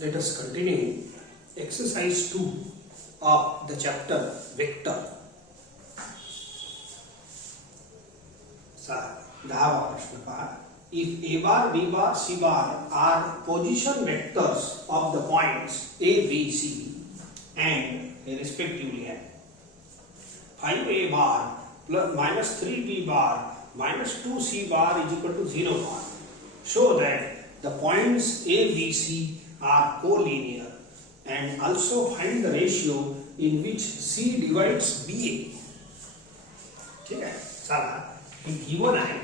Let us continue exercise 2 of the chapter vector. 10वा प्रश्न पहा. If a bar, b bar, c bar are position vectors of the points a, b, c and respectively 5a bar plus minus 3b bar minus 2c bar is equal to 0 bar, show that the points a, b, c are collinear and also find the ratio in which c divides ba. ठीक आहे, चला हे given आहे.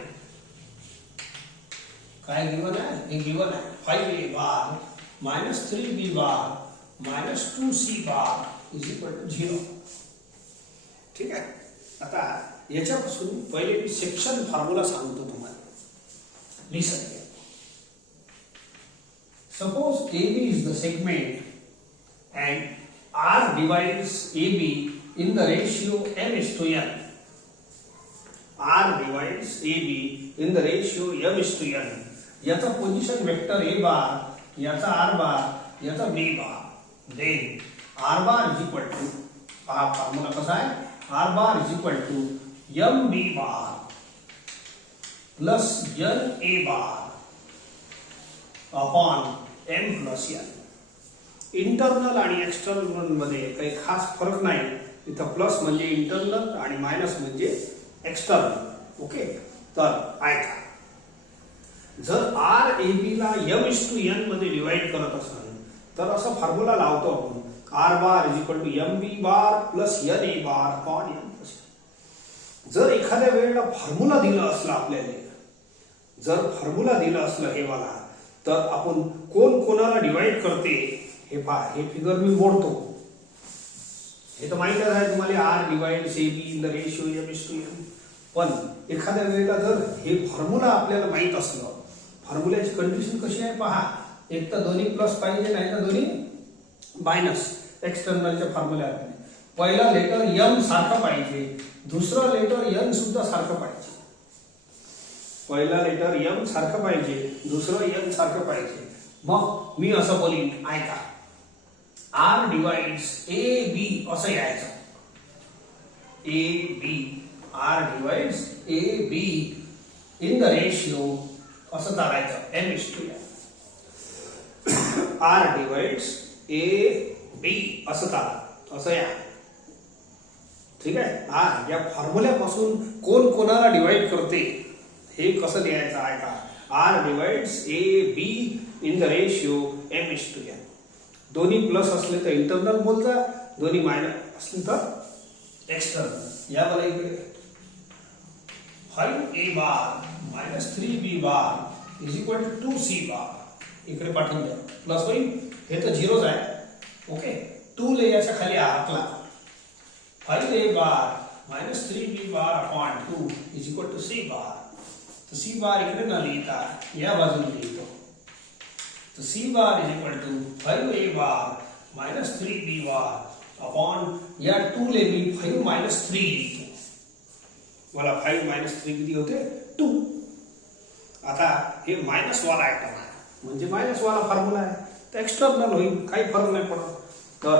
काय given आहे? हे given आहे 5a bar minus 3b bar minus 2c bar is equal to 0. ठीक आहे. आता याच्यापासून पहिले मी सेक्शन फॉर्म्युला सांगतो तुम्हाला. लिसन घ्या. Suppose AB is the segment and R divides AB in the ratio m:n. R divides AB in the ratio m:n. याचा position vector A बार, याचा R बार, याचा B bar. Then R bar is equal to, हा formula कसा आहे? R bar is equal to mB bar plus na bar upon m plus n. Internal आणि external मध्ये काही खास फरक नाही. इथं प्लस म्हणजे इंटरनल आणि मायनस म्हणजे एक्सटर्नल. ओके, तर ऐका, जर आर ए बी ला m:n मध्ये डिवाइड करत असाल तर असं फॉर्म्युला लावतो आपण. R bar is equal to mb bar plus na bar upon m plus n. जर एखाद्या वेळेला फॉर्म्युला दिलं असलं आपल्याला, जर फॉर्म्युला दिलं असलं हे वाला, तर आपण कोण कोणाला डिवाइड करते हे पहा. हे फिगर मी मोडतो. हे तर माहितच आहे तुम्हाला, R divides A B in the ratio m:n. पण एखाद्या वेळेला जर हे फॉर्म्युला आपल्याला माहित असलं, फॉर्म्युल्याची कंडिशन कशी आहे पहा. एक तर दोन्ही प्लस पाहिजे, नाही तर दोन्ही मायनस. एक्सटर्नलच्या फॉर्म्युल्यामध्ये पहिला लेटर m सारखा पाहिजे, दुसरा लेटर n सुद्धा सारखं पाहिजे. पहिला लेटर m सारखं पाहिजे, दुसरं n सारखं पाहिजे. मग मी असं बोलीन, ऐका, R डिवाइड्स ए बी असं यायचं. A B, R divides A B in the ratio असं चालायचं m:n. R divides A B असं चाला, असं या. ठीक आहे. हा, या फॉर्म्युल्यापासून कोण कोणाला डिवाइड करते हे कसं लिहायचं ऐका. R divides A B in the ratio m:n. दोन्ही प्लस असले तर इंटरनल बोलता, दोन्ही मायनस असले तर एक्सटर्नल. या मला इकडे 5a bar minus 3b bar is equal to 2c बार इकडे पाठवून द्या. प्लस होईल, हे तर झिरोच आहे. ओके, 2 ले याच्या खाली हाकला. 5a bar minus 3b bar upon 2 is equal to c बार. तो c बार इकडे न लिहिता या बाजूला लिहितो. तो c bar is equal to 5a bar minus 3b bar upon या 2 ले मी 5 minus 3 लिहितो. मला 5 minus 3 किती होते? 2. आता हे मायनस वाला आयटम आहे, म्हणजे मायनस वाला फॉर्म्युला आहे, तर एक्सटर्नल होईल, काही फरक नाही पडत. तर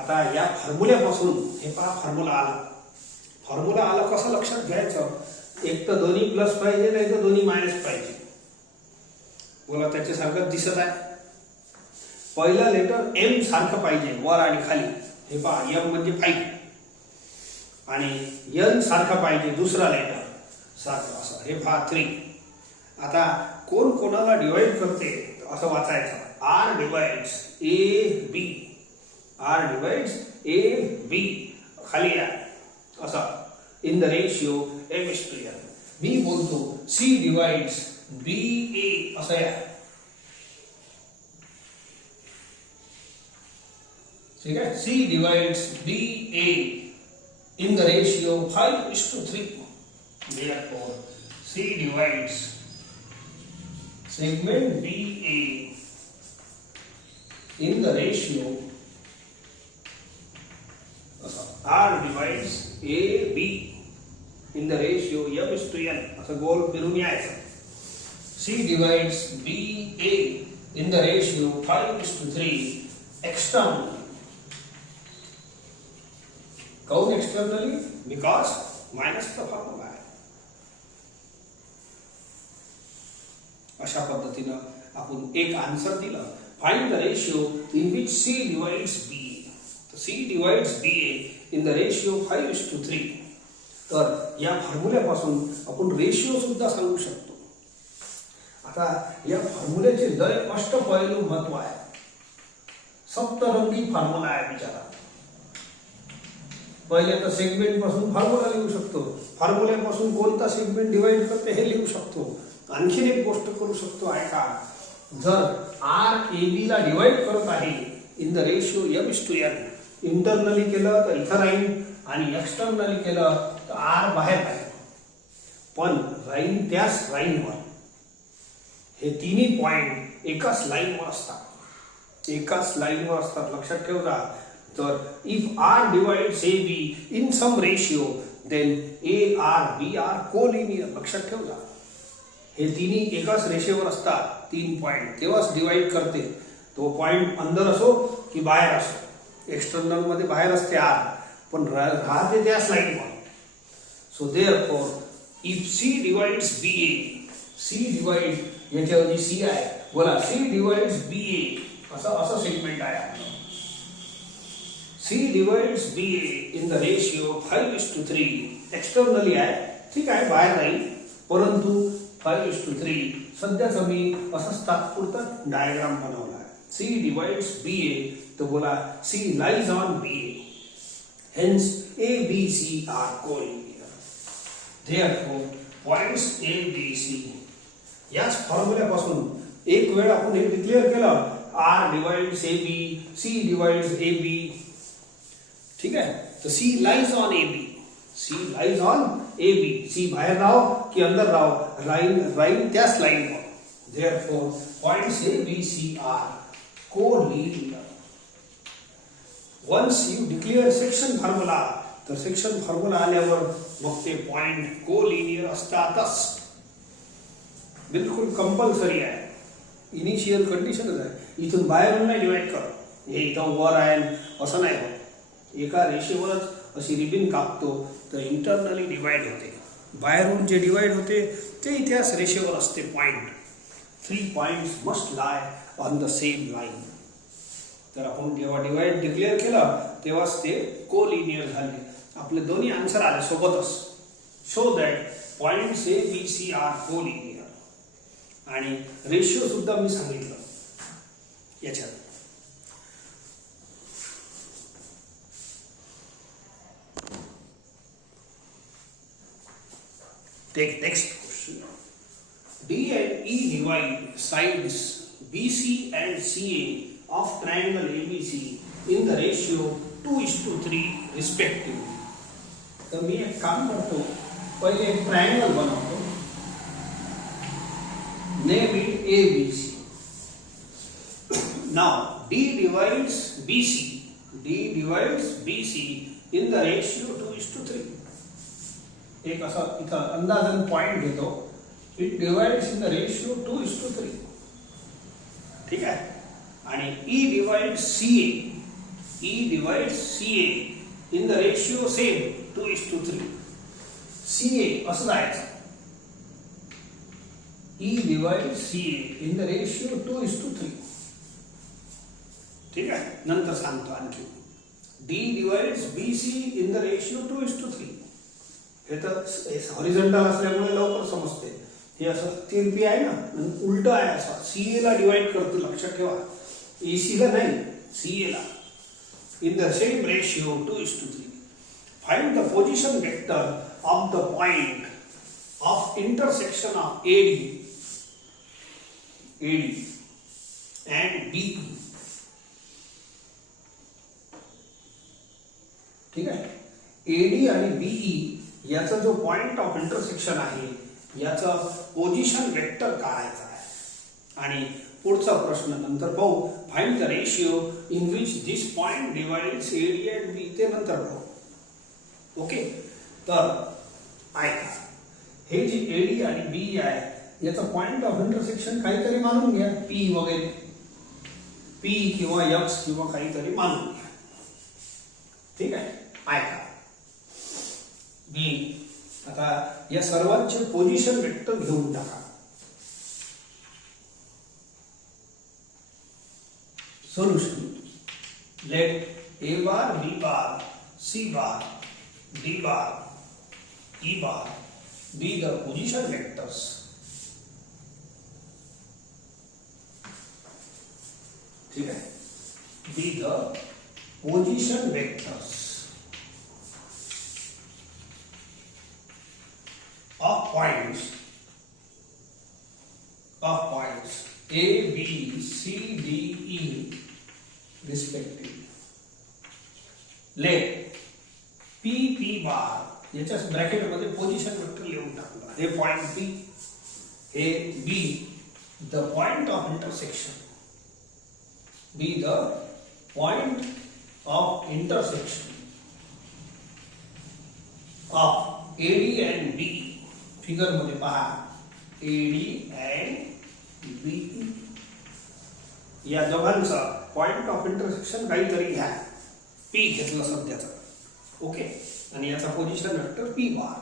आता या फॉर्म्युल्यापासून हे पहा, फॉर्म्युला आला. फॉर्म्युला आला कसं लक्षात घ्यायचं? एक तर दोन्ही प्लस पाहिजे, नाही तर दोन्ही मायनस पाहिजे. बोला, त्याच्यासारखं दिसत आहे. पहिला लेटर m सारखं पाहिजे वर आणि खाली. हे पहा, m म्हणजे 5 आणि n सारखं पाहिजे दुसरा लेटर सारखं, असं. हे पहा 3. आता कोण कोणाला डिवाइड करते असं वाचायचं. R divides A B, R divides A B खाली या असं इन द रेशिओ m:n. मी बोलतो C डिवाइड्स बी ए असं या. ठीक आहे. C divides B A in the ratio 5:3. Therefore, C divides segment BA in the ratio R divides AB in the ratio m:n. असं गोल फिरून यायचं. C divides BA in the ratio 5:3 externally. काऊन externally? Because मायनसचा formula आहे. अशा पद्धतीनं आपण एक answer दिलं. Find the ratio in which C divides BA. तर C divides BA in the ratio 5:3. तर या फॉर्म्युल्यापासून आपण रेशिओ सुद्धा सांगू शकतो. आता या फॉर्म्युल्याचे लय अष्टपैलू महत्व आहे. सप्तरंगी फॉर्म्युला आहे बिचारा. पहिले तर सेगमेंट पासून फॉर्म्युला लिहू शकतो. फॉर्म्युल्यापासून कोणता सेगमेंट डिवाइड करते हे लिहू शकतो. आणखीन एक गोष्ट करू शकतो आहे का, जर आर ए बी ला डिवाइड करत आहे in the ratio m:n, internally केलं तर इथं राहील आणि एक्सटर्नली केलं तर आर बाहेर राहील, पण राहील त्याच लाईनवर. हे तिन्ही पॉइंट एकाच लाईनवर असतात. एकाच लाईनवर असतात, लक्षात ठेवा. तर if R divides A B in some ratio then A R B are collinear. लक्षात ठेवा, हे तिन्ही एकाच रेषेवर असतात. 3 पॉइंट तेव्हाच डिवाइड करते. तो पॉइंट अंदर असो की बाहेर असो. एक्सटर्नल मध्ये बाहेर असते आर, पण राहते त्याच लाईनवर. So therefore if C divides B A, C divide याच्याऐवजी सी आहे, बोला सी डिवाइड्स बी ए, असं सेगमेंट आहे. C divides B A in the ratio 5:3. Externally आहे, ठीक आहे, बाहेर राहील, परंतु 5:3. सध्याचं मी असंच तात्पुरतं डायग्राम बनवला आहे. सी डिवाइड्स बी ए, तर बोला C lies on B A, hence A B C are collinear. Therefore points A B C. याच फॉर्म्युल्यापासून एक वेळ आपण हे डिक्लेअर केलं, R divides A B, C divides A B, ठीक आहे. तर C lies on A B, C lies on A B. C बाहेर राहो की अंदर राहो, राईन त्याच लाईनवर. Therefore points A B C are collinear. Once you declare section formula, तर सेक्शन फॉर्म्युला आल्यावर मग ते पॉइंट कोलिनियर असतातच. बिलकुल कंपल्सरी आहे. इनिशियल कंडिशनच आहे. इथून बाहेरून नाही डिवाइड कर, हे इथं वर आहे असं नाही होत. एका रेषेवरच अशी रिबिन कापतो तर इंटरनली डिवाइड होते. बाहेरून जे डिवाइड होते ते त्याच रेषेवर असते point. 3 points must lie on the same line. तर आपण जेव्हा डिवाइड डिक्लेअर केलं तेव्हाच ते कोलिनियर झाले. आपले दोन्ही आन्सर आले सोबतच. Show that points A B C are collinear. आणि रेशिओ सुद्धा मी सांगितलं याच्यात. Take next question. D and E divide sides BC and CA of triangle ABC in the ratio 2:3 respectively. तर मी एक काम करतो, पहिले एक ट्रायंगल बनवतो, name it ABC. Now D divides BC. D divides BC in the ratio 2:3. एक असा इथं अंदाजन पॉइंट घेतो. It divides in the ratio 2:3. ठीक आहे. आणि E divides CA. E divides CA in the ratio same 2:3. CA असं जायचं. E divides CA in the ratio 2:3. ठीक आहे. नंतर सांगतो आणखी. D divides BC in the ratio 2:3. हे तर हॉरिझॉन्टल असल्यामुळे लवकर समजते. हे असं तिरपी आहे ना, उलट आहे असं. सीए ला डिवाइड करतो, लक्षात ठेवा. एसी ला नाही, सीए ला. In the same ratio 2:3. Find the position vector of the point of intersection of AD and BE. ठीक आहे. AD आणि BE याचा जो पॉइंट ऑफ इंटरसेक्शन आहे याचा पोजिशन वेक्टर काढायचा आहे. आणि पुढचा प्रश्न नंतर पाहू. Find the ratio in which this point divides AD and B. ते नंतर पाहू. ओके. तर ऐका, हे जे AD आणि B आहे याचा पॉइंट ऑफ इंटरसेक्शन काहीतरी मानून घ्या, P वगैरे. पी किंवा एक्स किंवा काहीतरी मानून घ्या. ठीक आहे. ऐका बी. आता या सर्वांचे पोझिशन वेक्टर घेऊन टाका. Solution. Let A bar, B bar, C bar, D bar, E bar be the position vectors ठीक है. be the position vectors of points A, B, C, D, E respectively. let P bar याच्या bracket मध्ये position vector लिहून टाकला. हे point B, हे be the point of intersection, be the point of intersection of AD and B. Figure मध्ये पहा eddy and B. या दोघांचा पॉइंट ऑफ इंटरसेक्शन काहीतरी घ्या. पी घेतलं सध्याचा. ओके. आणि याचा पोझिशन वेक्टर पी बार.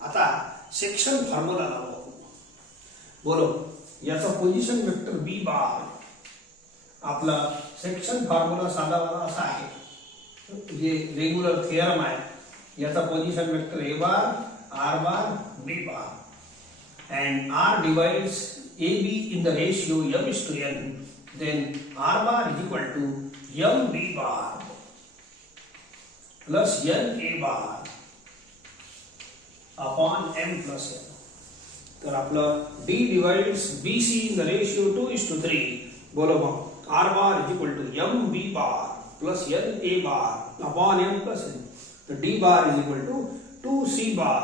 आता सेक्शन फॉर्म्युला लावू. बोलो याचा पोझिशन वेक्टर बी बार. आपला सेक्शन फॉर्म्युला साधा असा आहे, जे रेग्युलर थिअरम आहे. याचा position vector A bar, R bar, B bar and R divides A B in the ratio m:n. Then R bar is equal to m b bar plus n a bar upon m plus n. तर आपलं d divides bc in the ratio 2:3. बोलो मग r bar is equal to m b bar plus n a bar upon m plus n. तो d bar is equal to 2c bar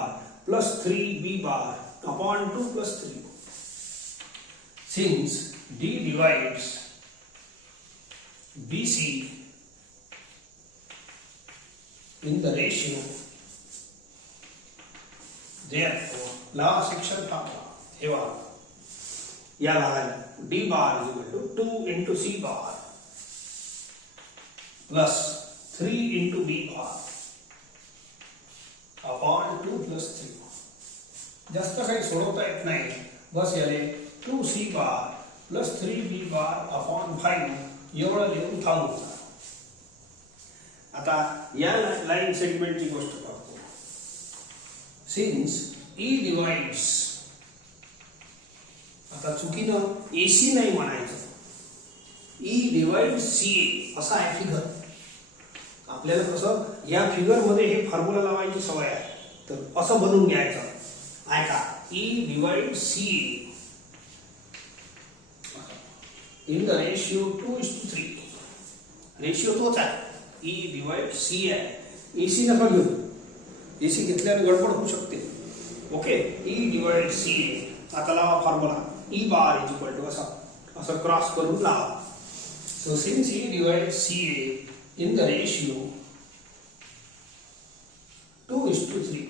plus 3b bar upon 2 plus 3. Since d divides bc in the ratio, therefore law section formula हेवा या भागाला d bar is equal to 2 into c bar plus 3 into b bar upon 2 plus 3. जास्त काही सोडवता येत नाही. बस याले 2c bar plus 3b bar upon 5 एवढं लिहून थांबू. आता या लाइन सेगमेंटची गोष्ट पाहतो. सिन्स E डिवाइड्स, आता चुकीनं AC नाही म्हणायचं, E डिवाइड्स CA असा आहे फिगर. आपल्याला कसं या फिगर मध्ये हे फॉर्म्युला लावायची सवय आहे, तर असं बनवून घ्यायचं. ऐका E divides CA in the ratio 2:3. Ratio तोच आहे. E डिवाइड C आहे. AC नका घेऊ. AC घेतल्याने गडबड होऊ शकते. ओके. E divide C. आता लावा formula. E bar is equal to असं क्रॉस करून लावा. So since E divide CA in the ratio 2:3.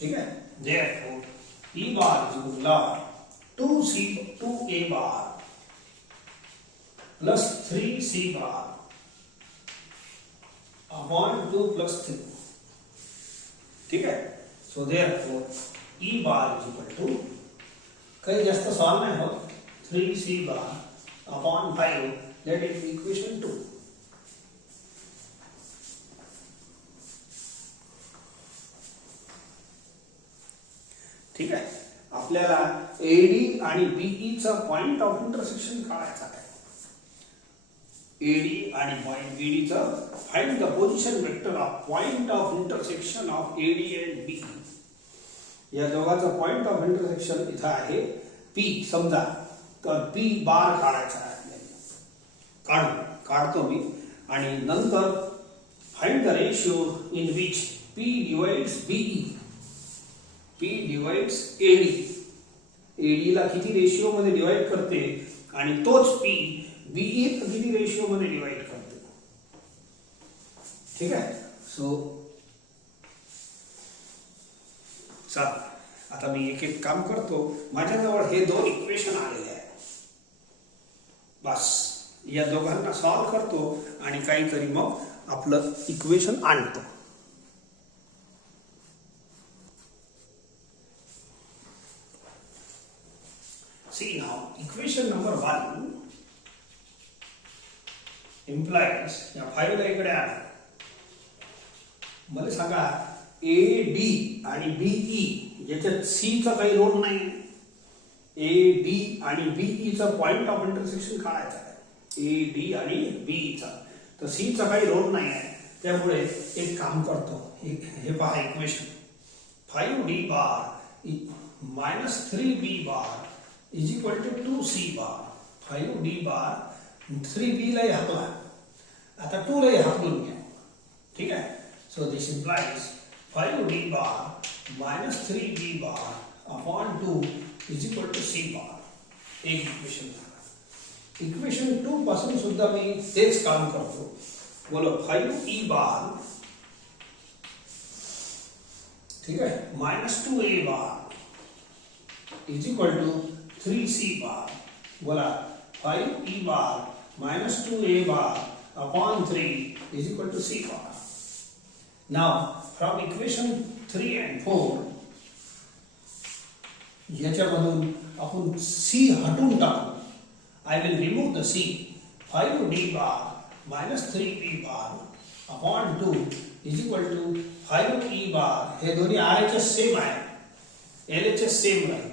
ठीक है. therefore E bar is equal to 2A bar plus 3c bar upon 2 plus 3. ठीक है. so therefore E bar is equal to काही जास्त solve नाही होत. 3c bar upon 5. that is equation 2. ठीक आहे. आपल्याला एडी आणि बीई चा पॉइंट ऑफ इंटरसेक्शन काढायचा आहे. एडी आणि पॉइंट बीडी चा find the position vector of point of intersection of AD and B. या दोघांचा पॉइंट ऑफ इंटरसेक्शन इथं आहे पी समजा. तर पी बार काढायचा आहे. काढतो मी. आणि नंतर find the ratio in which P divides BE, P divides AD. AD ला किती रेशियो मध्ये डिवाइड करते आणि तोच पी बीई किती रेशियो मध्ये डिवाइड करते. ठीक आहे. सो चला आता मी एक एक काम करतो. माझ्याजवळ हे दोन इक्वेशन आलेले आहेत. बस या दोघांना सॉल्व करतो आणि काहीतरी मग आपलं इक्वेशन आणतो. See now, equation number 1 implies या 5 ला इकडे आणा. मला सांगा ए डी आणि बीई याच्यात सी चा काही रोल नाही. ए डी आणि बीई चा पॉइंट ऑफ इंटरसेक्शन काढायचा आहे. ए डी आणि बीई चा, तर सी चा काही रोल नाही आहे. त्यामुळे एक काम करतो, हे पहा equation 5d bar minus 3b bar is equal to 2c bar. 5d bar 3b ला हाकला, आता 2 ला हाकलून घ्या. ठीक आहे. So this implies 5d bar minus 3b bar upon 2 is equal to c bar. एक इक्वेशन झाला. इक्वेशन 2 पासून सुद्धा मी तेच काम करतो. बोलो 5e बार, ठीक आहे, minus 2a bar is equal to 3c बार. बोला 5e bar minus 2a bar upon 3 is equal to c bar. Now, from equation 3 and 4, याच्यामधून आपण c हटून टाकू. I will remove the c. 5d bar minus 3b bar upon 2 is equal to 5e bar. हे दोन्ही RHS same आहे, LHS same राहील.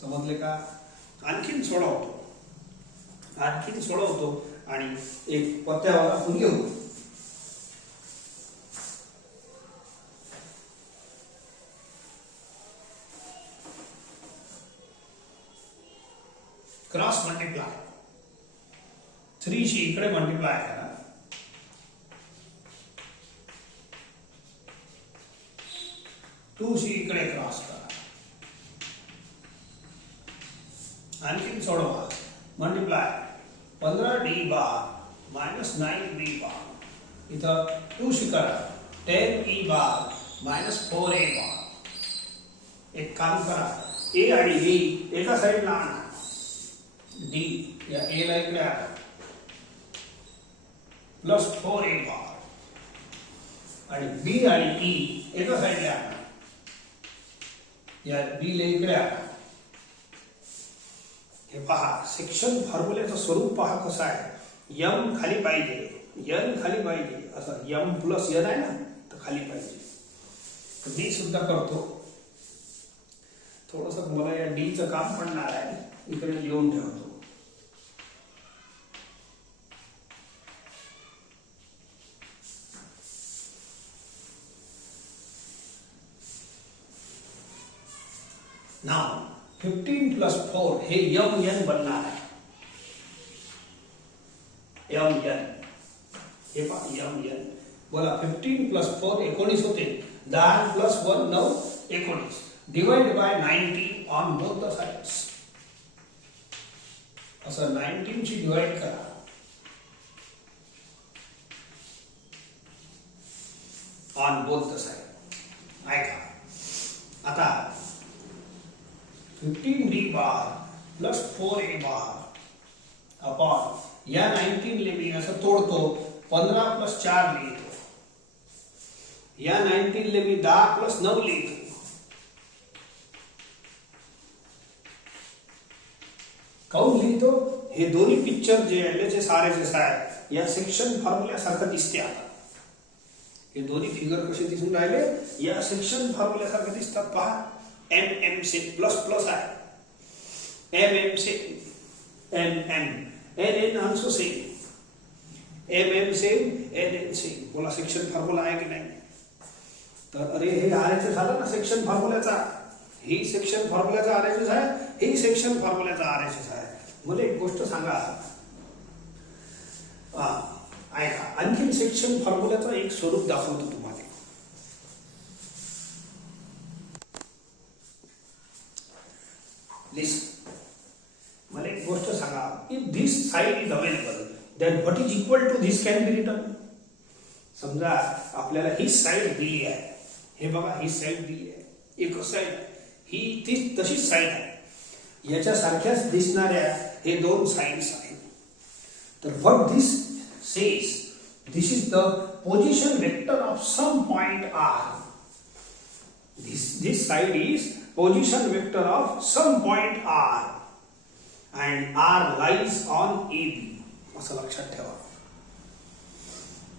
समजले का? आणखीन सोडवतो आणि एक पत्त्यावर आपण घेऊ. क्रॉस मल्टीप्लाय 3 शी इकडे मल्टीप्लाय करा, 2 शी इकडे क्रॉस करा. आणखीन सोडवा. मल्टीप्लाय 15d बार minus 9b बार, इथं 2 शी करा 10e बार minus 4a बार. एक काम करा, a आणि b एका साइडला आणा. डी या ए ला इकडे आणा प्लस 4a बार आणि बी आणि ई एका साइडला आणा. या बी ला इकडे आणा. हे पहा, सेक्शन फॉर्म्युल्याचं स्वरूप पहा कसं आहे. यम खाली पाहिजे, एन खाली पाहिजे, असं यम प्लस एन आहे ना, तर खाली पाहिजे. तर मी सुद्धा करतो. थोडस मला या डी चं काम पडणार आहे, इकडे लिहून ठेवतो. Now 15 plus 4 हे यम एन बनणार आहे. यम एन, हे पहा यम एन. बोला 15 plus 4 19 होते. 10 plus 1 9 19. Divide by 90 on both the sides. असं 19 ची डिवाइड करा. on both the side. ऐका आता 15d बार प्लस 4a बार अपॉन या 19 ले मी असं तोडतो, 15 प्लस 4 लिहितो. या 19 ले मी 10 प्लस 9 लिहितो. काऊन लिहितो? हे दोन्ही पिक्चर जे LHS RHS आहे या सेक्शन फॉर्म्युल्यासारखं दिसते. आता हे दोन्ही फिगर कसे दिसून राहिले? या सेक्शन फॉर्म्युल्यासारखे दिसतात. पहा, MM से प्लस प्लस आहे, MM से MM, NN also same, MM same, NN same. बोला सेक्शन फॉर्म्युला आहे की नाही? तर अरे हे RHS झालं ना सेक्शन फॉर्म्युल्याचा. ही सेक्शन फॉर्म्युल्याचा RHS आहे, ही सेक्शन फॉर्म्युल्याचा RHS आहे. मला एक गोष्ट सांगा, ऐका, आणखीन सेक्शन फॉर्म्युल्याचं एक स्वरूप दाखवतो तुम्हाला. लिस्ट, मला एक गोष्ट सांगा, if this side is available then what is equal to this can be written. समजा आपल्याला ही साइड दिली आहे, हे बघा ही साइड दिली आहे, एकच साइड, ही ती तशीच साइड आहे. याच्यासारख्याच दिसणाऱ्या हे दोन साइड्स आहेत. तर what this says, this is the position vector of some point R. This side is position vector of some point R and R lies on AB. असं लक्षात ठेवा.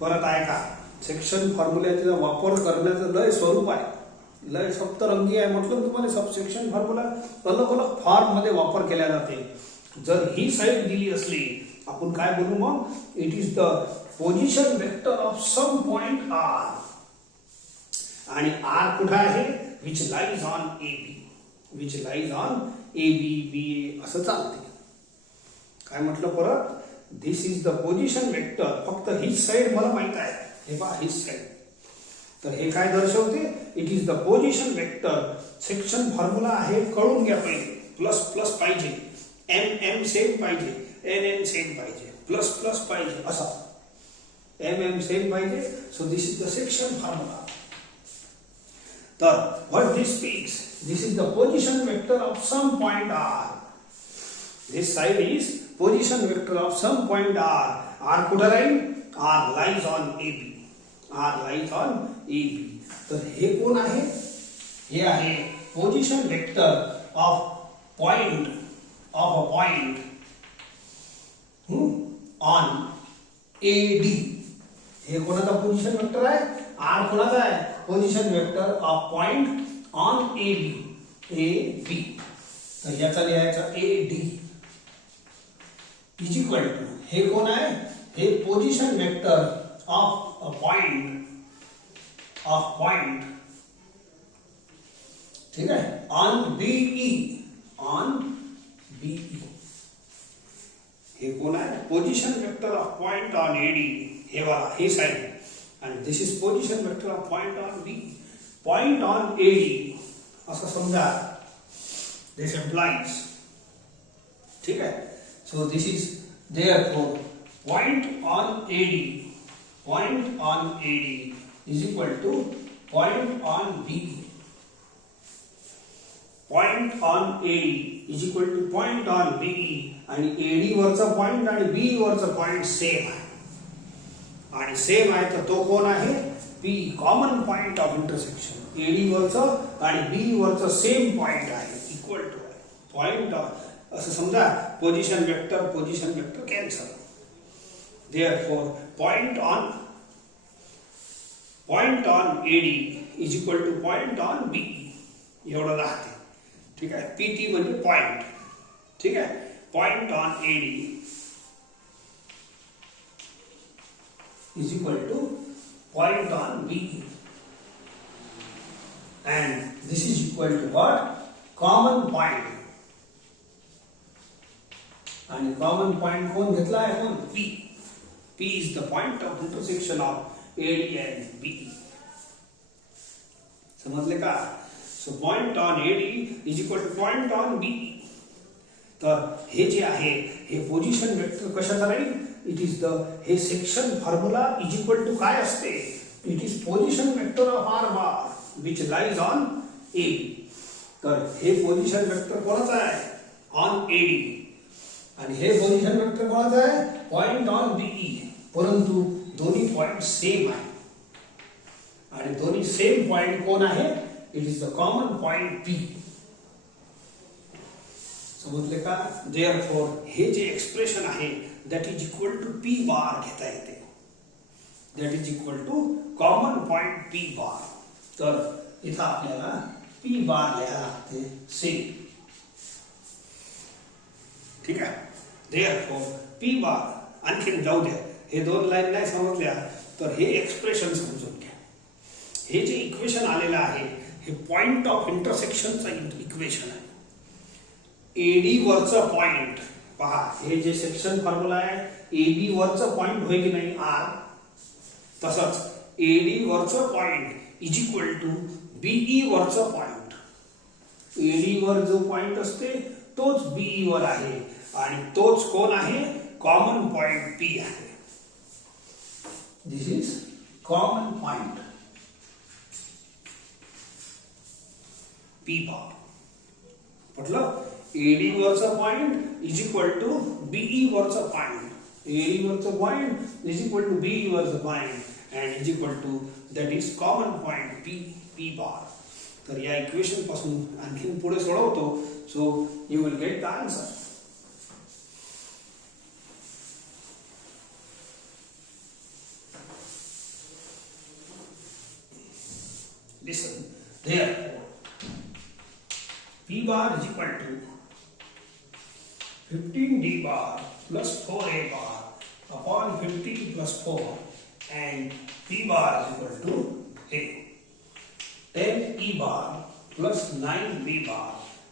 परत ऐका, सेक्शन फॉर्म्युल्याचा वापर करण्याचं लय स्वरूप आहे, लय सप्तरंगी आहे. म्हटलं तुम्हाला सब सेक्शन फॉर्म्युला अलग अलग फॉर्म मध्ये वापर केला जाते. जर ही साईड दिली असली, आपण काय बोलू मग, it is the position vector of some point R. आणि R कुठे आहे, which lies on AB, which lies on AB BA असं चालते. काय म्हटलं परत, this is the position vector. फक्त ही साइड मला माहित आहे, हे पहा ही साइड. तर हे काय दर्शवते, it is the position vector. Section formula आहे, कळून घ्या पहिले. प्लस प्लस पाहिजे, एम एम सेम पाहिजे, एन एन सेम पाहिजे, प्लस प्लस पाहिजे, असा एम एम सेम पाहिजे. So this is the section formula. तर what this speaks, this is the position vector of some point R. This side is position vector of some point R. R कुठे राहील, R lies on AB, R lies on AB. तर हे कोण आहे, हे आहे position vector of point, of a point on AD. हे कोणाचा पोझिशन वेक्टर आहे, R कोणाचा आहे, position vector of point on AB. तर याचा लिहायचा AD इज इक्वल टू, हे कोण आहे, हे position vector of a point, of point, ठीक आहे, ऑन BE, ऑन BE. हे कोण आहे, position vector of point on AD. हे वाला, हे side. And this is position vector of point on B, point on AD. असं समजा, this implies, ठीक है. So this is therefore point on AD, point on AD is equal to point on B. Point on AD is equal to point on BE. आणि AD वरचा point आणि B वरचा point same आहे, आणि same आहे. तर तो कोण आहे, P, common point of intersection. AD वरचं आणि B वरचं सेम पॉइंट आहे, इक्वल टू आहे पॉइंट ऑफ. असं समजा, position vector cancel. Therefore point on AD is equal to point on BE. एवढं राहते, ठीक आहे. PT म्हणजे पॉइंट, ठीक आहे. Point on AD is equal to point on BE, and this is equal to what, common point. आणि common point कोण घेतला आहे, कोण, P. P is the point of intersection of AD and BE. समजले का. So point on AD is equal to point on BE. तर हे जे आहे, हे पोझिशन वेक्टर कशाचा राहील, इट इज द, हे section formula is equal to काय असते, it is position vector of R bar which lies on AB. तर हे पोझिशन वेक्टर कोणाचा आहे, ऑन AD. आणि हे पोझिशन वेक्टर कोणाचा आहे, पॉइंट ऑन BE. परंतु दोन्ही पॉइंट सेम आहे, आणि दोन्ही सेम पॉइंट कोण आहे, it is the common point P. समजले का. देअरफॉर हे जे एक्सप्रेशन आहे, that is equal to P bar घेता येते, that is equal to common point P bar. तर इथं आपल्याला P बार लिहायला लागते सेम, ठीक आहे. देअरफॉर P बार, आणखीन जाऊ द्या, हे दोन लाईन नाही समजल्या तर हे एक्सप्रेशन समजून घ्या. हे जे इक्वेशन आलेलं आहे, हे पॉइंट ऑफ इंटरसेक्शनचं इक्वेशन आहे. AD वरचं पॉइंट पहा, हे जे सेक्शन फॉर्म्युला आहे, AB वरचं पॉइंट होय की नाही R, तसंच AD वरचं point is equal to BE वरचं पॉइंट. AD वर जो पॉइंट असते तोच BE वर आहे, आणि तोच कोण आहे, कॉमन पॉइंट P आहे. This is common point P bar. मतलब AD वरचा point is equal to BE वरचा पॉइंट. AD वरचा point is equal to BE वरचा point and is equal to that is common point P bar. तर या equation पासून आणखीन पुढे सोडवतो. So you will get the answer. Listen, therefore, P bar is equal to 15D bar plus 4A bar upon 15 plus 4 and P bar is equal to A. 10E bar plus 9B bar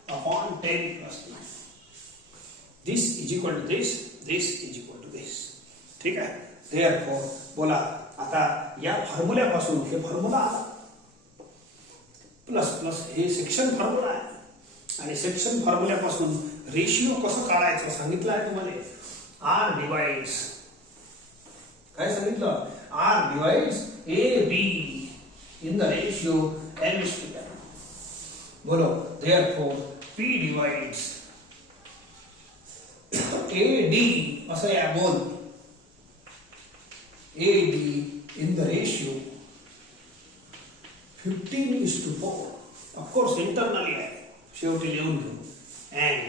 upon 10 plus 9. This is equal to this, this is equal to this. ठीक आहे. Therefore, बोला आता या फॉर्म्युल्यापासून हे formula plus plus हे section formula आहे आणि section फॉर्म्युल्यापासून ratio कसं काढायचं सांगितलं आहे तुम्हाला. आर डिवाइड्स काय सांगितलं. R divides A B in the ratio m:10. बोलो therefore P divides A D असं या बोल. A D in the ratio 15:4. Of course internally आहे शेवटी लिहून घेऊ. अँड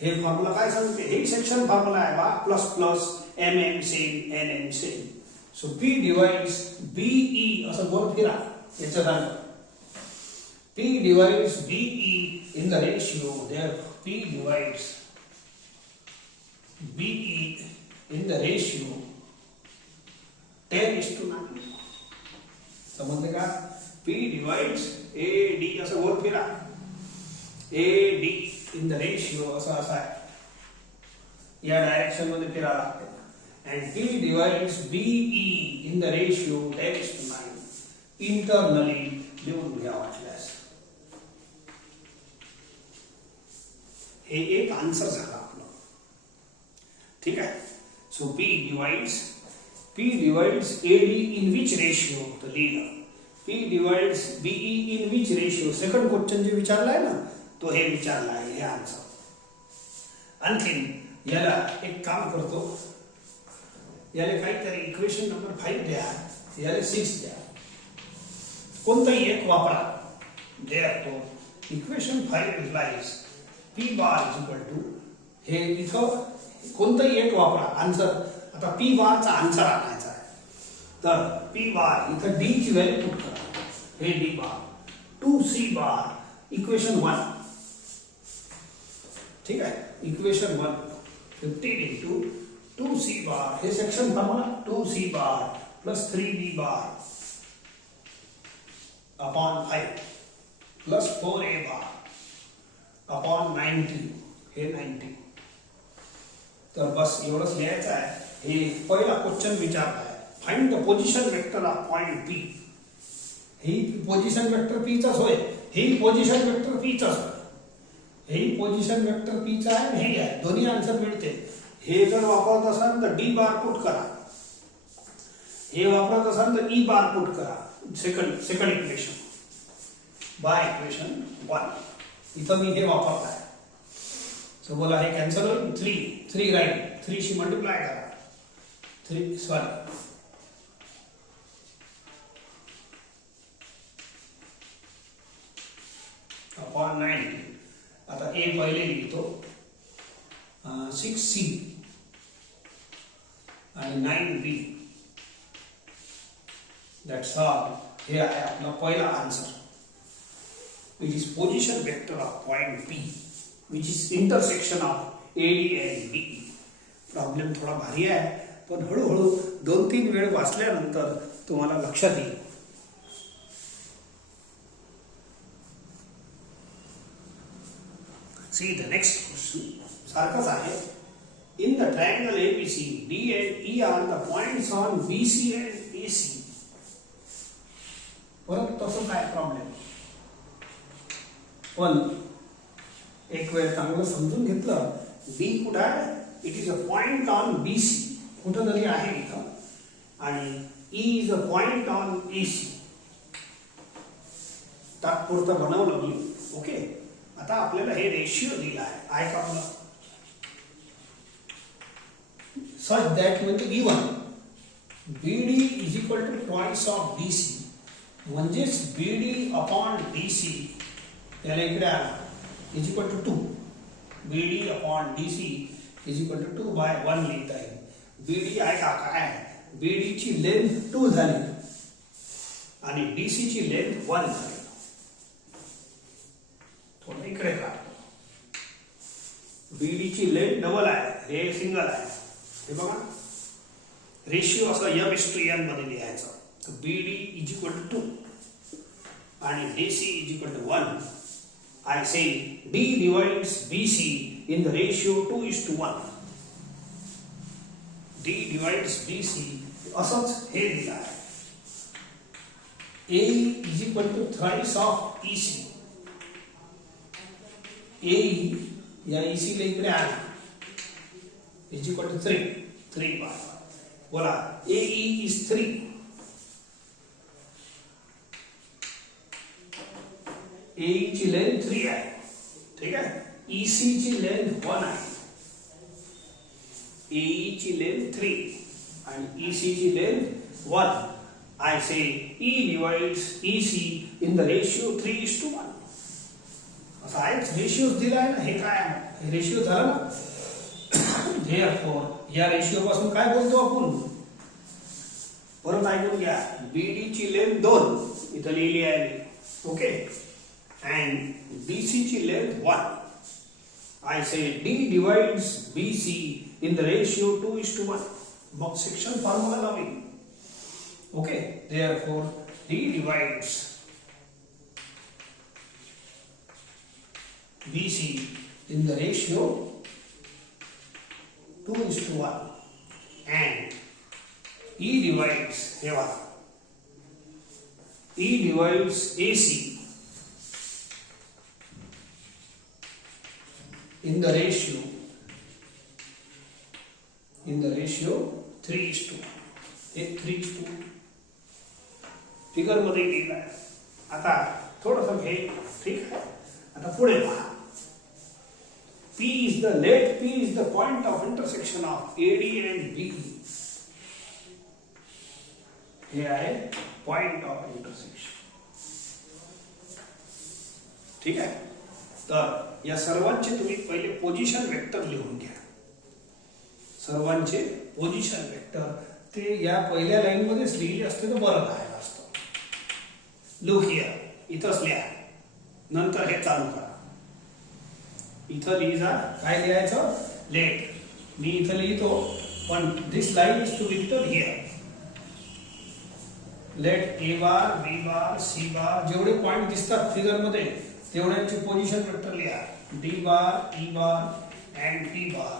हे फॉर्म्युला काय सांगते. हे सेक्शन फॉर्म्युला आहे बा. Plus plus MM same NM same. So P divides BE असं बोल फिरा याच्या जागा. P divides BE the the रेशिओ देयर P divides BE the the रेशिओ 10:9. समजले का. P डिवाइड्स AD असं वर फिरा. AD इन द रेशिओ असं असा आहे या डायरेक्शन मध्ये फिरा लागते. And P divides BE the the रेशिओ 10:9. इंटरनली लिहून घ्या वाटल्यास. हे एक आन्सर झाला आपलं. ठीक आहे. So P divides AD in which ratio? तो लिहिलं. P divides BE in which ratio? Second question जे विचारला आहे ना तो हे विचारला आहे. हे आन्सर. आणखीन याला एक काम करतो. याला काहीतरी इक्वेशन नंबर 5 द्या. याला 6 द्या. कोणताही एक वापरा. Therefore equation 5 implies P bar is equal to हे इथं कोणताही एक वापरा. आन्सर आता P बार चा आन्सर आणायचा आहे. तर P बार इथं D ची व्हॅल्यू पुट करा. हे D बार 2C बार इक्वेशन 1. ठीक आहे. इक्वेशन 1 15 into 2C बार हे section formula 2C bar plus 3B bar upon 5 plus 4A bar upon 90 हे 90. तर बस एवढंच लिहायचं आहे. हे पहिला क्वेश्चन विचारला आहे. Find the position vector of point P. He position vector P चाच होय. ही पोझिशन वेक्टर P चाच होय. ही पोझिशन वेक्टर P चा आहे. हे आहे. दोन्ही आन्सर मिळते. हे जर वापरत असाल तर D बार पुट करा. हे वापरत असाल तर E बार पुट करा. सेकंड इक्वेशन बाय इक्वेशन 1 इथं मी हे वापरत आहे. सो बोला हे कॅन्सल होईल. 3 राईट. 3 शी मल्टिप्लाय करा. 3 सॉरी अपॉन 90. आता A पहिले लिहितो. 6C आणि 9B. That's all. हे आहे आपला पहिला answer which is position vector of point P which is intersection of AD and BE. Problem थोडा भारी आहे पण हळूहळू 2-3 वेळ वाचल्यानंतर तुम्हाला लक्षात येईल. See the next question. सारखंच आहे. In the triangle ABC, D and E are the points on BC and AC. परत तसं काय प्रॉब्लेम. पण एक वेळ चांगलं समजून घेतलं. डी कुठं आहे. It is a point on BC. कुठं तरी आहे इथं. आणि E is a point on AC. तात्पुरतं बनवलं मी. ओके. आता आपल्याला हे रेशिओ दिला आहे का आपला such that म्हणजे given BD is equal to twice of DC म्हणजेच BD अपॉन DC त्याला इकडे आला is equal to 2 BD upon DC is equal to 2/1 लिहिता येईल. BD आहे का काय BD ची लेंथ 2 झाली आणि DC ची लेंथ 1 झाली. थोडं इकडे काढतो. BD ची लेंथ डबल आहे हे सिंगल आहे. हे बघा रेशिओ असं m/n मध्ये लिहायचा. तर BD इज इक्वल टू 2 आणि DC is equal to 1. I say D divides BC in the ratio 2:1. D divides BC असंच हे दिलं आहे. A is equal to thrice of EC. AE या EC ला इकडे आला is equal to 3 बार. बोला AE is 3. AE ची लेंथ 3 आहे. ठीक आहे. EC ची लेंथ 1 आहे. AE ची लेंथ 3 आणि EC ची length 1. I say E divides EC in the ratio 3:1. असा आहेच रेशिओ दिला आहे ना. हे काय आहे रेशिओ झाला ना. Therefore या रेशिओ पासून काय बोलतो आपण परत ऐकून घ्या. BD ची लेंथ 2 इथं लिहिली आहे. ओके and BC ची length 1. I say D divides BC in the ratio 2:1. मग सेक्शन फॉर्म्युला लावेल. Okay therefore D divides BC in the ratio 2:1 and E divides AC in the ratio 3:1. एक 3:2 figure मध्ये लिहिला आहे. आता थोडंसं घे. ठीक आहे. आता पुढे पहा. P is the point of intersection of AD and BE. हे आहे पॉइंट ऑफ इंटरसेक्शन. ठीक आहे. तर या सर्वांचे तुम्ही पहिले पोझिशन वेक्टर लिहून घ्या. सर्वांचे पोझिशन वेक्टर ते या पहिल्या लाईन मध्येच लिहिले असते तर बरं राहिलं असतं. लुक हिअर इथंच लिहा. नंतर हे चालू करा. इथं लिहिजा. काय लिहायचं लेट. मी इथं लिहितो पण this line is to vector here. Let A bar B bar C bar जेवढे पॉइंट दिसतात फिगर मध्ये तेवढ्यांची पोझिशन वेक्टर लिहा. D bar E bar and P bar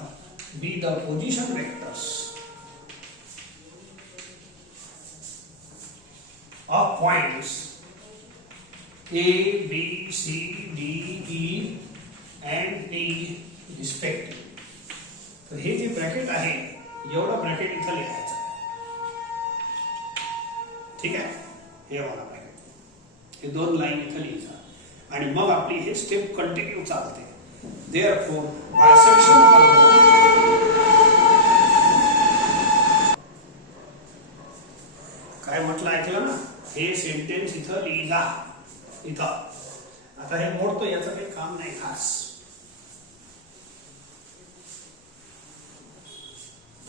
be the position vectors of points A, B, C, D, E and T respectively. तर हे जे bracket आहे एवढा ब्रॅकेट इथं लिहायचं. ठीक आहे. हे वाला ब्रॅकेट हे 2 लाईन इथं लिहायचा आणि मग आपली हे स्टेप कंटिन्यू चालते. Therefore bisection formula काय म्हटलं ऐकलं ना. हे सेंटेन्स इथं लिहिला. इथं आता हे मोडतो याचं काही काम नाही खास.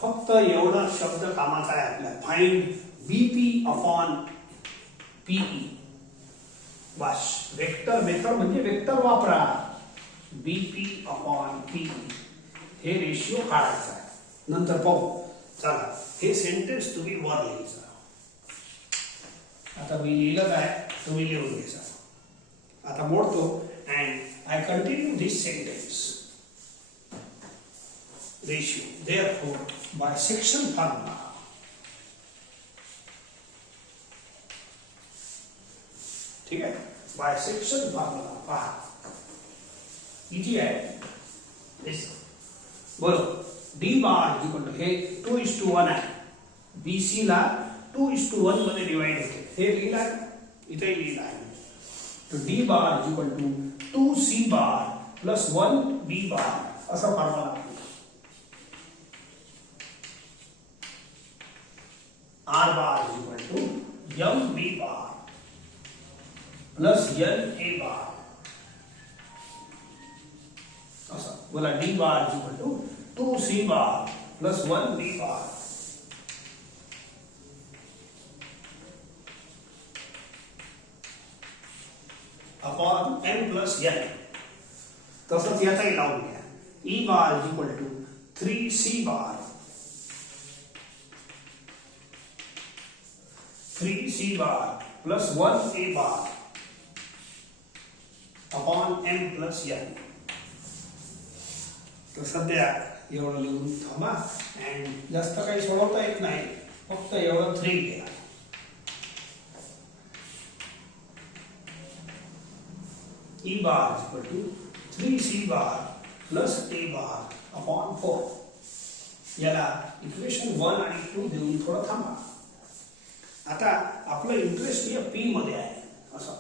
फक्त एवढा शब्द कामाचा आहे आपल्या. Find BP upon PE. बस वेक्टर मेथड म्हणजे वेक्टर वापरा. BP अपॉन PE हे रेशिओ काढायचा आहे. नंतर पाहू. चला हे सेंटेन्स तुम्ही वर लिहायचं. आता मी लिहिलं काय तुम्ही लिहून घ्यायचा. आता मोडतो and I continue this sentence. Ratio. Therefore, bisection formula. ठीक आहे. bisection formula पहा. इजी आहे. बोलो D बार इक्वल टू हे 2:1 आहे. BC ला 2:1 मध्ये डिवाइड होते. हे लिहिलं आहे इथे लिहिलं आहे. तो D bar is equal to 2c bar plus 1b bar असा फॉर्म्युला आहे. R bar is equal to mb bar plus na bar. ऐसा बोला d bar is equal to 2c bar plus 1b bar. Upon m plus n. तसंच याचाही लावून घ्या. E bar is equal to 3c bar 3c bar plus 1a bar upon m plus n. तर सध्या एवढं लिहून थांबा अँड जास्त काही सोडवता येत नाही, फक्त एवढं 3 घ्या. E bar is equal to 3c bar plus a bar upon 4. याला इक्वेशन 1 आणि 2 देऊन थोडं थांबा. आता आपलं इंटरेस्ट या पी मध्ये आहे. असं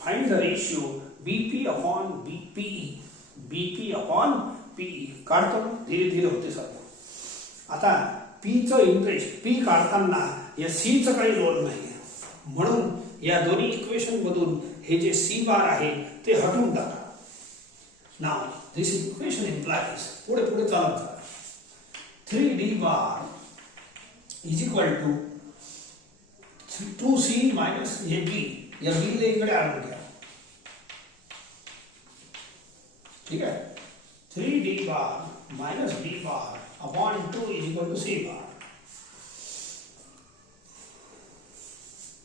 find the ratio BP upon BPE. BP upon PE काढतो, धीरे धीरे होते सर. आता पी चं इंटरेस्ट पी काढताना या सी चं काही रोल नाही, म्हणून या दोन्ही इक्वेशन मधून हे जे सी बार आहे ते हटवून टाका. नाउ दिस इक्वेशन इम्प्लाइज पुढे पुढे चालत जा. 3d bar is equal to 2c minus ab. या b ले इकडे आणून घ्या. ठीक आहे. 3d bar minus b bar upon 2 is equal to c बार.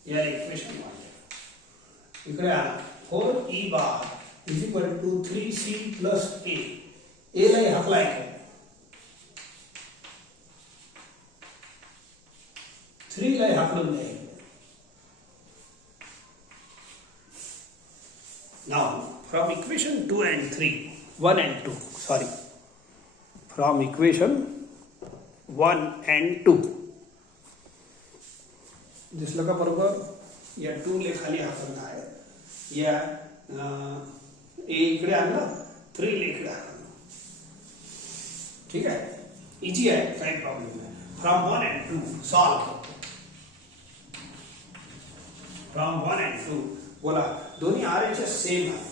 या इक्वेशन मध्ये इकडे आणा. 4e bar is equal to 3c plus a. a ला अप्लाय करा. 3 ला हाकलून द्या. Now, from equation 2 and 3, 1 and 2, sorry, from equation 1 and 2, दिसलं का बरोबर? या 2 ले खाली हाकलून आहे, या a इकडे आणलं, 3 ले इकडे आणलं. ठीक आहे, इजी आहे, काही प्रॉब्लेम नाही. फ्रॉम 1 and 2 सॉल्व करतो. फ्रॉम 1 and 2 बोला दोन्ही RHS सेम आहे.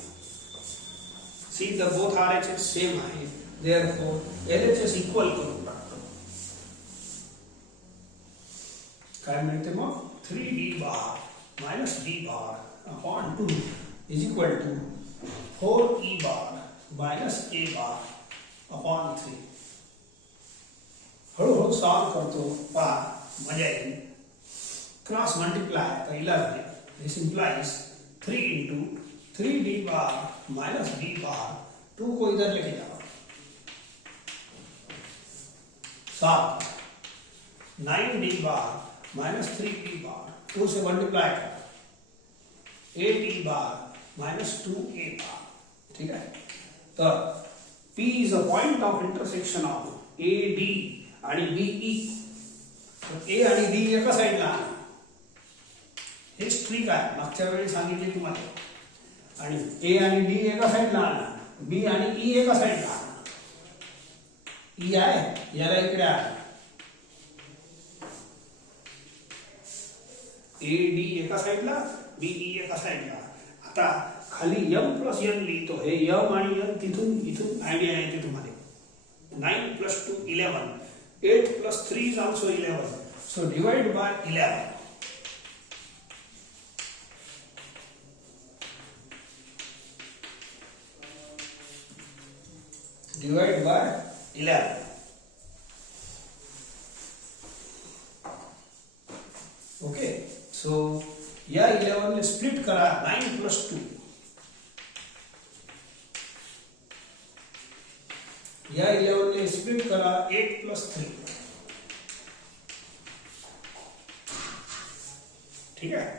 See the both RHS same आहे, देयरफॉर LHS इक्वल करून टाकतो. काय मिळते मग? 3d bar minus b bar upon 2 is equal to 4e bar minus a bar upon 3. हळूहळू सॉल्व करतो, पहा मजा येईल. क्रॉस मल्टीप्लाय तर 11. This implies 3 into 3d bar minus b bar. 2 को इधर लेके जाओ. 7 9d bar minus 3b bar. 2 से मल्टीप्लाई करो. 8e bar minus 2a bar. ठीक है. तो P is a point of intersection of AD आणि BE. तो A आणि D एका साइडला आहे. हेच ट्रिक आहे, मागच्या वेळी सांगितले तुम्हाला. आणि ए आणि डी एका साइडला आणा, बी आणि ई एका साइडला आणा. ई आहे याला इकडे आणा. ए डी एका साइडला, बी ई एका साइडला. आता खाली m प्लस n लिहितो. हे m आणि n तिथून इथून आयडिया येते तुम्हाला. 9 plus 2 11. 8 plus 3 is also 11. So divide by 11. Divide by 11. Okay, so या 11 ने स्प्लिट करा. 9 plus 2. या 11 ने स्प्लिट करा. 8 plus 3. ठीक आहे.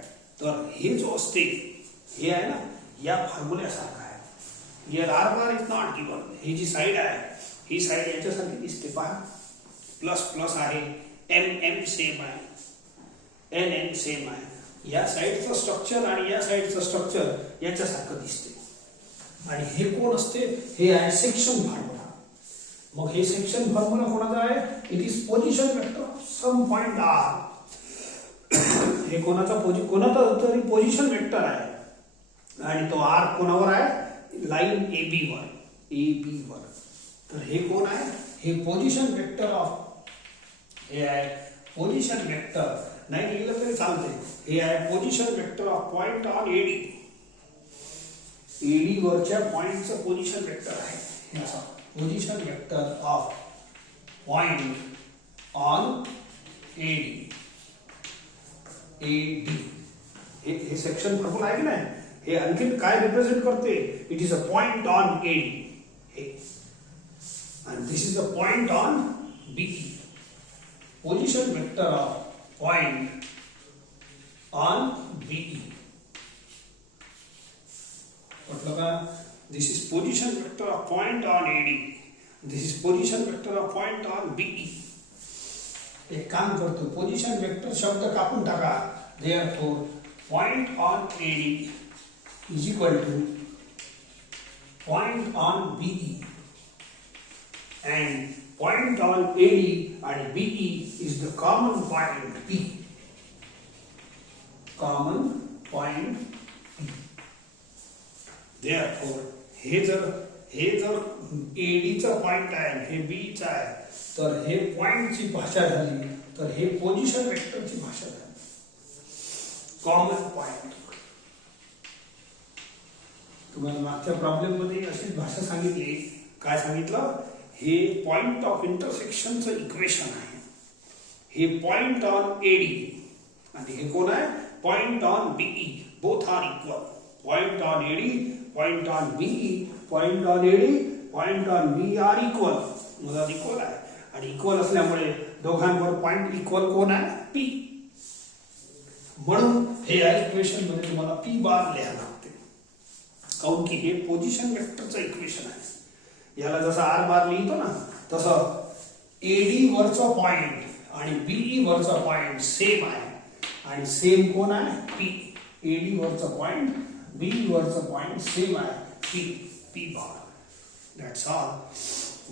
तर हे जो असते हे आहे ना, या फॉर्म्युल्यासारखा आहे. Here R bar is not given. ही जी साइड आहे ही साइड याच्यासारखी दिसते पहा. प्लस प्लस आहे, m m सेम आहे, n n सेम आहे. या साईडचं स्ट्रक्चर आणि या साईडचं स्ट्रक्चर याच्यासारखं दिसते. आणि हे कोण असते? हे आहे सेक्शन फॉर्म्युला. मग हे सेक्शन फॉर्म्युला कोणाचा आहे? It is position vector of some point R. हे कोणाचा तरी पोझिशन वेक्टर आहे आणि तो आर कोणावर आहे? लाईन ए बी वर. तर हे कोण आहे? हे पोझिशन वेक्टर ऑफ, हे आहे पोझिशन वेक्टर, नाही लिहिलं तरी चालते. हे आहे position vector of point on AD. AD वरच्या पॉइंटचं पोझिशन वेक्टर आहे. याचा position vector of point on AD. हे सेक्शन फॉर्म्युला आहे की नाही? हे आणखी काय रिप्रेझेंट करते? It is a point on AD. आणि this is a point on BE. Position vector of point on BE. म्हटलं का? This is position vector of point on AD. This is position vector of point on be. एक काम करतो, position vector शब्द कापून टाका. Therefore point on AD is equal to point on BE. and point on AD and BE is the common point P. Common point P. Therefore, हे जर AD चा point आहे, हे B चा आहे, तर हे पॉइंटची भाषा झाली, तर हे पोझिशन वेक्टरची भाषा झाली. Common point. तुम्हाला मागच्या प्रॉब्लेम मध्ये अशीच भाषा सांगितली. काय सांगितलं? हे पॉइंट ऑफ इंटरसेक्शनचं इक्वेशन आहे. हे पॉइंट ऑन एडी आणि हे कोण आहे? Point on BE. Both are equal. Point on AD, point on BE, point on AD, point on B are equal. मग इक्वल आहे आणि इक्वल असल्यामुळे दोघांवर पॉइंट इक्वल कोण आहे? पी. म्हणून हे या इक्वेशन मध्ये तुम्हाला पी बार लिहायला लागते, काऊन की हे पोझिशन वेक्टरचं इक्वेशन आहे. याला जसं आर बार लिहितो ना, तसं एडी वरचा पॉइंट आणि बीई वरचा पॉइंट सेम आहे. आणि सेम कोण आहे? पी. एडी वरचा पॉइंट, बीई वरचा पॉइंट सेम आहे. P bar. That's all.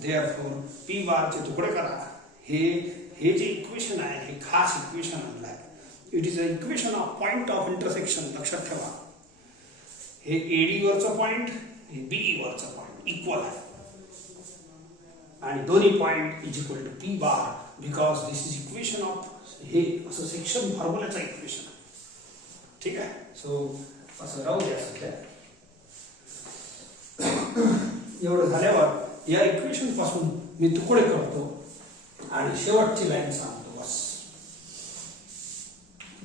Therefore P बारचे तुकडे करा. हे जे इक्वेशन आहे हे खास इक्वेशन आणलंय. It is a equation of point of intersection. लक्षात ठेवा, हे एडी वरचा पॉइंट, हे बीई वरचा पॉइंट इक्वल आहे आणि दोन्ही point is equal to P bar, because this is equation of, हे असं सेक्शन फॉर्म्युलाचं इक्वेशन आहे. ठीक आहे. सो असं राहू द्या सध्या. एवढं झाल्यावर या इक्वेशन पासून मी तुकडे करतो आणि शेवटची लाईन सांगतो बस.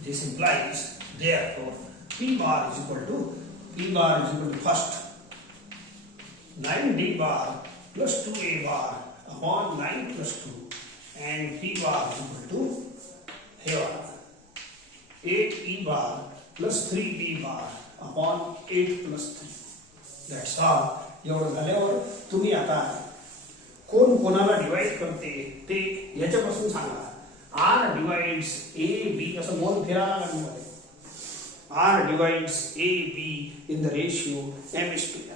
This implies therefore P bar is equal to first 9d bar plus 2a bar upon 9 plus 2 and p bar is equal to here 8e bar plus 3b bar upon 8 plus 3. That's all. एवढं झाल्यावर तुम्ही आता कोण कोणाला divide करते ते याच्यापासून सांगा. R divides AB असं बोल फिरायला लागलं. R divides AB in the ratio m:n.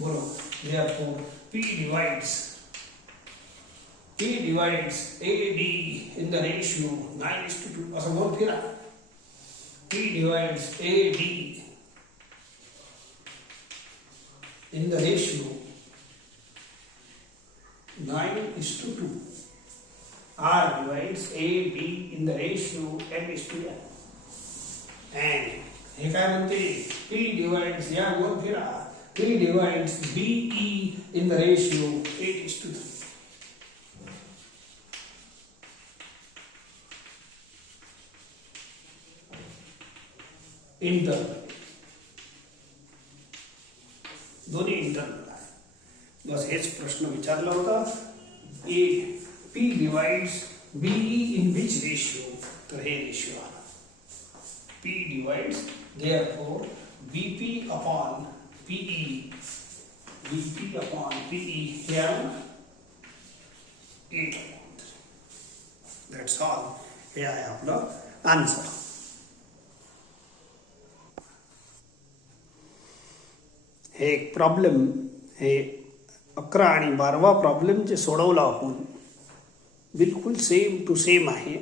बोलो. Therefore, P divides AD in the ratio 9:2. असं बोल फिरा. P divides AD in the ratio 9:2. R divides AB in the ratio m:n. And हे काय म्हणते? P divides, या बोल फिरा. P divides BE in the ratio 8:3. Internal, दोन्ही इंटरनल आहे. बस हेच प्रश्न विचारला होता. P divides BE in which ratio? तर हे रेशियो आला. P divides, therefore BP upon PE here 8. That's all. हे आहे आपलं आन्सर. हे एक प्रॉब्लेम, हे 11 आणि 12वा प्रॉब्लेम जे सोडवला आपण बिलकुल सेम टू सेम आहे.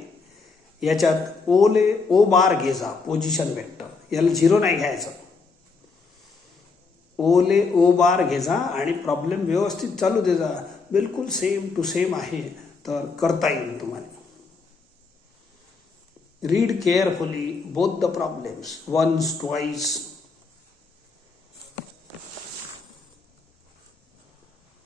याच्यात ओ बार घे जा पोझिशन वेक्टर, याला 0 नाही घ्यायचं. ओ बार घे जा आणि प्रॉब्लेम व्यवस्थित चालू दे जा. बिलकुल सेम टू सेम आहे, तर करता येईल तुम्हाला. Read carefully both the problems once twice